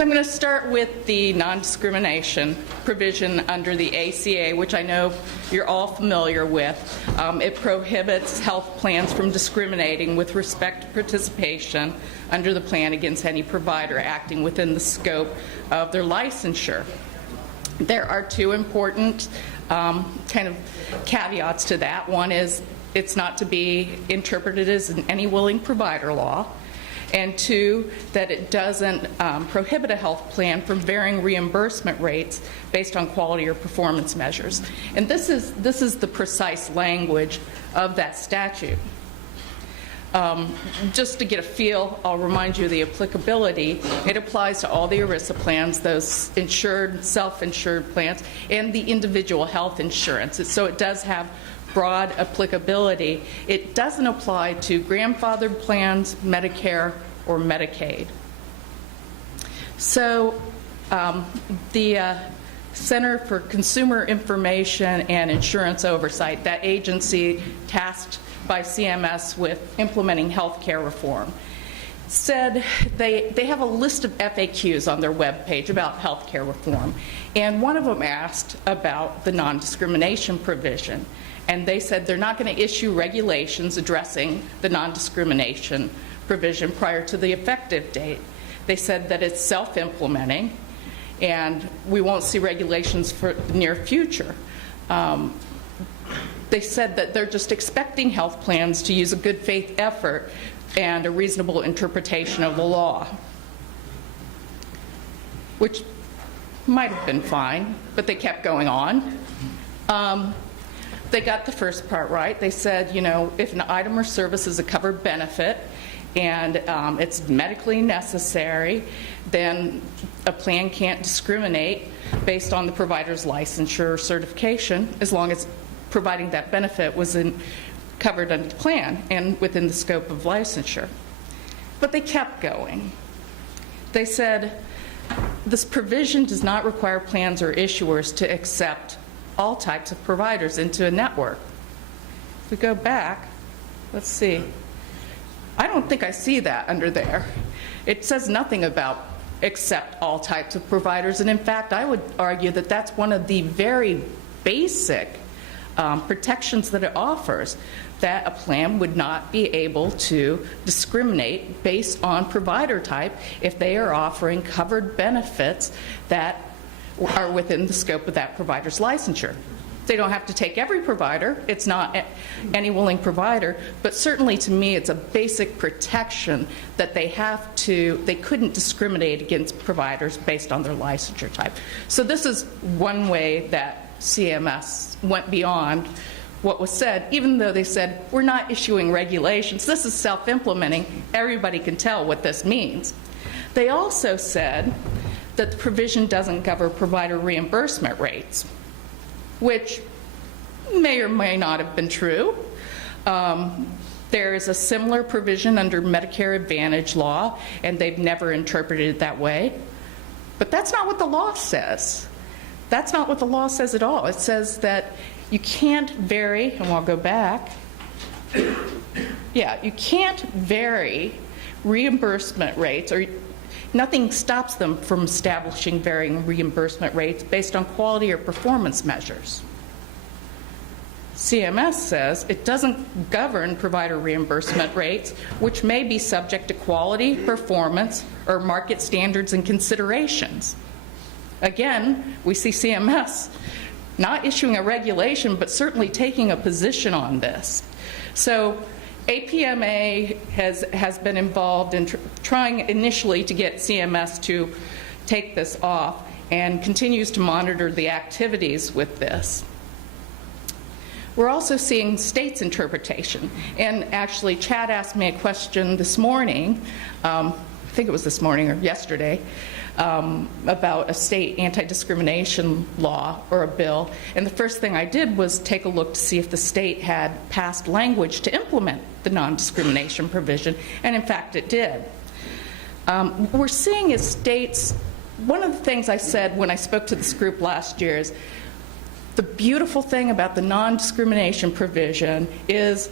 So I'm going to start with the non-discrimination provision under the ACA, which I know you're all familiar with. It prohibits health plans from discriminating with respect to participation under the plan against any provider acting within the scope of their licensure. There are two important kind of caveats to that. One is it's not to be interpreted as any willing provider law. And two, that it doesn't prohibit a health plan from varying reimbursement rates based on quality or performance measures. And this is the precise language of that statute. Just to get a feel, I'll remind you of the applicability. It applies to all the ERISA plans, those insured, self-insured plans, and the individual health insurance. So it does have broad applicability. It doesn't apply to grandfathered plans, Medicare, or Medicaid. So the Center for Consumer Information and Insurance Oversight, that agency tasked by CMS with implementing health care reform, said they have a list of FAQs on their webpage about health care reform. And one of them asked about the non-discrimination provision. And they said they're not going to issue regulations addressing the non-discrimination provision prior to the effective date. They said that it's self-implementing, and we won't see regulations for the near future. They said that they're just expecting health plans to use a good faith effort and a reasonable interpretation of the law, which might have been fine, but they kept going on. They got the first part right. They said, you know, if an item or service is a covered benefit and it's medically necessary, then a plan can't discriminate based on the provider's licensure or certification as long as providing that benefit was covered under the plan and within the scope of licensure. But they kept going. They said, this provision does not require plans or issuers to accept all types of providers into a network. If we go back, let's see. I don't think I see that under there. It says nothing about accept all types of providers, and in fact, I would argue that that's one of the very basic protections that it offers, that a plan would not be able to discriminate based on provider type if they are offering covered benefits that are within the scope of that provider's licensure. They don't have to take every provider. It's not any willing provider, but certainly to me it's a basic protection that they couldn't discriminate against providers based on their licensure type. So this is one way that CMS went beyond what was said, even though they said, we're not issuing regulations. This is self-implementing. Everybody can tell what this means. They also said that the provision doesn't cover provider reimbursement rates, which may or may not have been true. There is a similar provision under Medicare Advantage law, and they've never interpreted it that way. But that's not what the law says. That's not what the law says at all. It says that you can't vary, and I'll go back. Yeah, you can't vary reimbursement rates, or nothing stops them from establishing varying reimbursement rates based on quality or performance measures. CMS says it doesn't govern provider reimbursement rates, which may be subject to quality, performance, or market standards and considerations. Again, we see CMS not issuing a regulation, but certainly taking a position on this. So APMA has been involved in trying initially to get CMS to take this off and continues to monitor the activities with this. We're also seeing states' interpretation. And actually, Chad asked me a question this morning, I think it was this morning or yesterday, about a state anti-discrimination law or a bill. And the first thing I did was take a look to see if the state had passed language to implement the non-discrimination provision, and in fact it did. We're seeing as states, one of the things I said when I spoke to this group last year is the beautiful thing about the non-discrimination provision is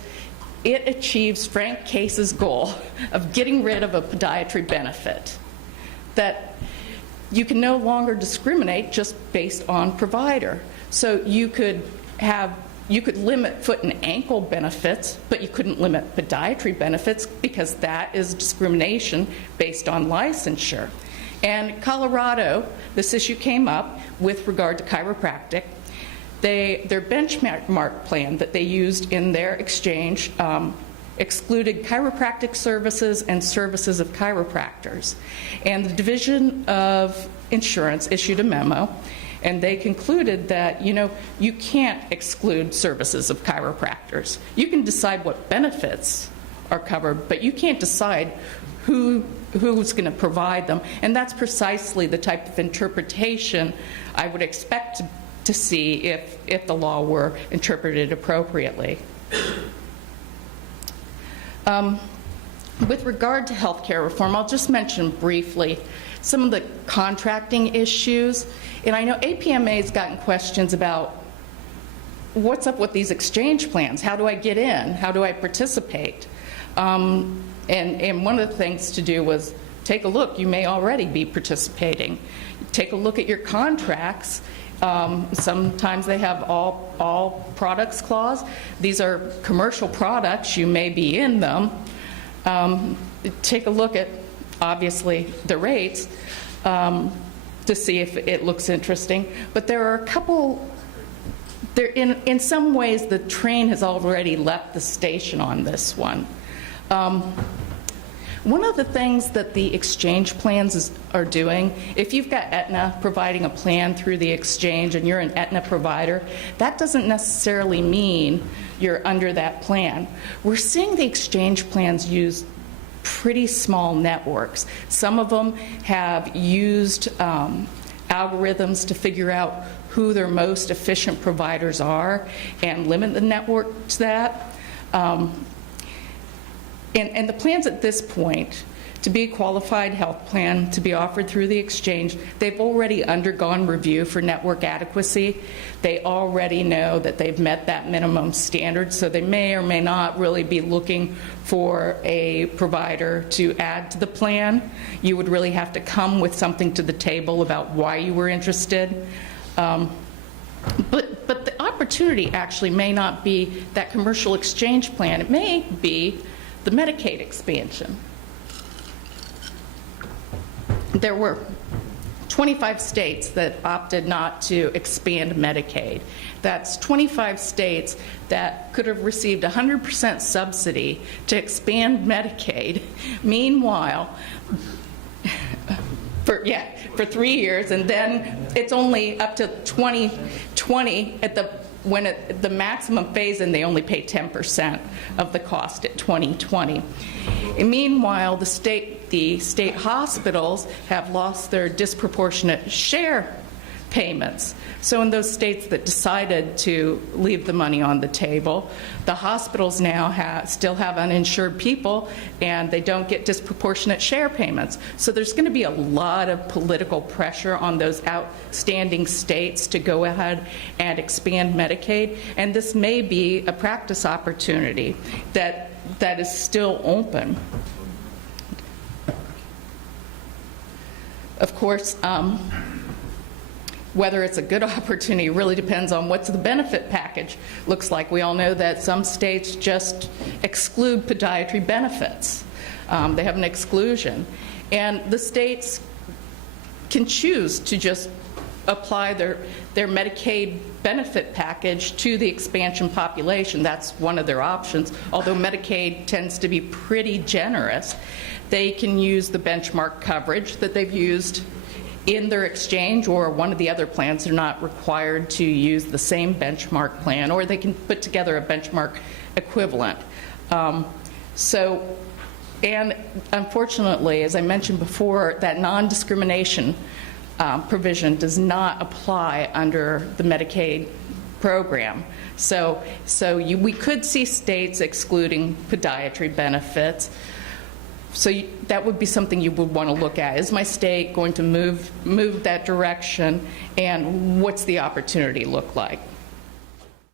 it achieves Frank Case's goal of getting rid of a podiatry benefit. That you can no longer discriminate just based on provider. So you could limit foot and ankle benefits, but you couldn't limit podiatry benefits because that is discrimination based on licensure. And Colorado, this issue came up with regard to chiropractic. Their benchmark plan that they used in their exchange excluded chiropractic services and services of chiropractors. And the Division of Insurance issued a memo, and they concluded that, you can't exclude services of chiropractors. You can decide what benefits are covered, but you can't decide who's going to provide them. And that's precisely the type of interpretation I would expect to see if the law were interpreted appropriately. With regard to health care reform, I'll just mention briefly some of the contracting issues. And I know APMA's gotten questions about what's up with these exchange plans? How do I get in? How do I participate? And one of the things to do was take a look. You may already be participating. Take a look at your contracts. Sometimes they have all products clause. These are commercial products. You may be in them. Take a look at, obviously, the rates to see if it looks interesting. But there are a couple, in some ways, the train has already left the station on this one. One of the things that the exchange plans are doing, if you've got Aetna providing a plan through the exchange and you're an Aetna provider, that doesn't necessarily mean you're under that plan. We're seeing the exchange plans use pretty small networks. Some of them have used algorithms to figure out who their most efficient providers are and limit the network to that. And the plans at this point, to be a qualified health plan, to be offered through the exchange, they've already undergone review for network adequacy. They already know that they've met that minimum standard, so they may or may not really be looking for a provider to add to the plan. You would really have to come with something to the table about why you were interested. But the opportunity actually may not be that commercial exchange plan. It may be the Medicaid expansion. There were 25 states that opted not to expand Medicaid. That's 25 states that could have received 100% subsidy to expand Medicaid. Meanwhile, for 3 years, and then it's only up to 2020 at the maximum phase, and they only pay 10% of the cost at 2020. And meanwhile, the state hospitals have lost their disproportionate share payments. So in those states that decided to leave the money on the table, the hospitals now still have uninsured people, and they don't get disproportionate share payments. So there's going to be a lot of political pressure on those outstanding states to go ahead and expand Medicaid, and this may be a practice opportunity that is still open. Of course, whether it's a good opportunity really depends on what the benefit package looks like. We all know that some states just exclude podiatry benefits. They have an exclusion. And the states can choose to just apply their Medicaid benefit package to the expansion population. That's one of their options. Although Medicaid tends to be pretty generous, they can use the benchmark coverage that they've used in their exchange or one of the other plans. They're not required to use the same benchmark plan, or they can put together a benchmark equivalent. And unfortunately, as I mentioned before, that non-discrimination provision does not apply under the Medicaid program. So we could see states excluding podiatry benefits. So that would be something you would want to look at. Is my state going to move that direction, and what's the opportunity look like?